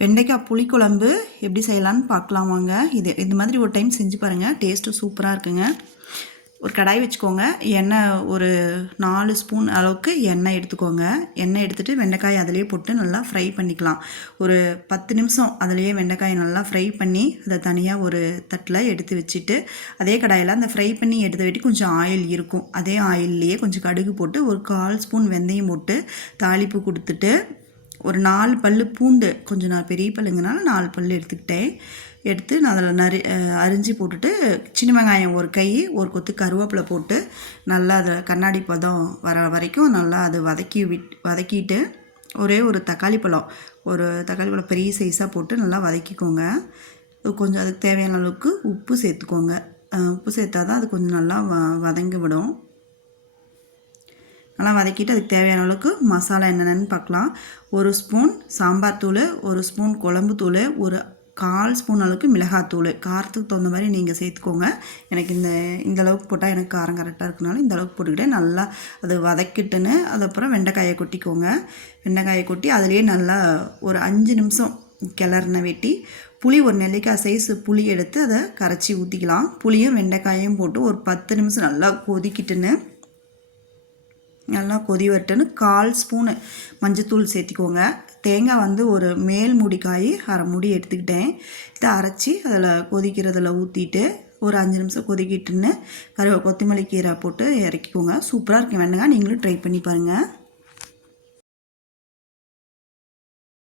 வெண்டைக்காய் புளிக்குழம்பு எப்படி செய்யலான்னு பார்க்கலாம் வாங்க. இது மாதிரி ஒரு டைம் செஞ்சு பாருங்கள், டேஸ்ட்டு சூப்பராக இருக்குங்க. ஒரு கடாய் வச்சுக்கோங்க. எண்ணெய் ஒரு 4 ஸ்பூன் அளவுக்கு எண்ணெய் எடுத்துக்கோங்க. எண்ணெய் எடுத்துகிட்டு வெண்டைக்காய் அதிலே போட்டு நல்லா ஃப்ரை பண்ணிக்கலாம். ஒரு 10 நிமிஷம் அதிலேயே வெண்டைக்காயை நல்லா ஃப்ரை பண்ணி அதை தனியாக ஒரு தட்டில் எடுத்து வச்சுட்டு, அதே கடாயில் அந்த ஃப்ரை பண்ணி எடுத்து விட்டு கொஞ்சம் ஆயில் இருக்கும், அதே ஆயில்லையே கொஞ்சம் கடுகு போட்டு ஒரு 1/4 ஸ்பூன் வெந்தயம் போட்டு தாளிப்பு கொடுத்துட்டு, ஒரு 4 பல் பூண்டு, கொஞ்சம் நான் பெரிய பல்லுங்கனால 4 பல் எடுத்துக்கிட்டேன். எடுத்து நான் அதில் அரிஞ்சு போட்டுட்டு, சின்ன வெங்காயம் ஒரு கை, ஒரு கொத்து கருவேப்பிலை போட்டு நல்லா அதில் கண்ணாடி பதம் வர வரைக்கும் நல்லா அது வதக்கிட்டு, ஒரே ஒரு தக்காளி பழம் பெரிய சைஸாக போட்டு நல்லா வதக்கிக்கோங்க. கொஞ்சம் அதுக்கு தேவையான அளவுக்கு உப்பு சேர்த்துக்கோங்க. உப்பு சேர்த்தா தான் அது கொஞ்சம் நல்லா வதங்கி விடும். நல்லா வதக்கிட்டு அதுக்கு தேவையான அளவுக்கு மசாலா என்னென்னு பார்க்கலாம். 1 ஸ்பூன் சாம்பார் தூள், 1 ஸ்பூன் குழம்பு தூள், ஒரு 1/4 ஸ்பூன் அளவுக்கு மிளகாத்தூள். காரத்துக்கு தகுந்த மாதிரி நீங்கள் சேர்த்துக்கோங்க. எனக்கு இந்த அளவுக்கு போட்டால் எனக்கு காரம் கரெக்டாக இருக்குனால இந்த அளவுக்கு போட்டுக்கிட்டே நல்லா அது வதக்கிட்டுன்னு அதுக்கப்புறம் வெண்டைக்காயை கொட்டிக்கோங்க. வெண்டைக்காயை கொட்டி அதிலேயே நல்லா ஒரு 5 நிமிஷம் கிளறின வெட்டி புளி, ஒரு நெல்லிக்காய் சைஸ் புளி எடுத்து அதை கரைச்சி ஊற்றிக்கலாம். புளியும் வெண்டைக்காயும் போட்டு ஒரு 10 நிமிஷம் நல்லா கொதிக்கிட்டுன்னு நல்லா கொதி வரட்டுன்னு 1/4 ஸ்பூனு மஞ்சத்தூள் சேர்த்திக்கோங்க. தேங்காய் ஒரு மேல் மூடிக்காய் 1/2 மூடி எடுத்துக்கிட்டேன். இதை அரைச்சி அதில் கொதிக்கிறதில் ஊற்றிட்டு ஒரு 5 நிமிஷம் கொதிக்கிட்டுன்னு கொத்தமல்லி கீரை போட்டு இறக்கிக்கோங்க. சூப்பராக இருக்கும் வெண்டைக்காய், நீங்களும் ட்ரை பண்ணி பாருங்கள்.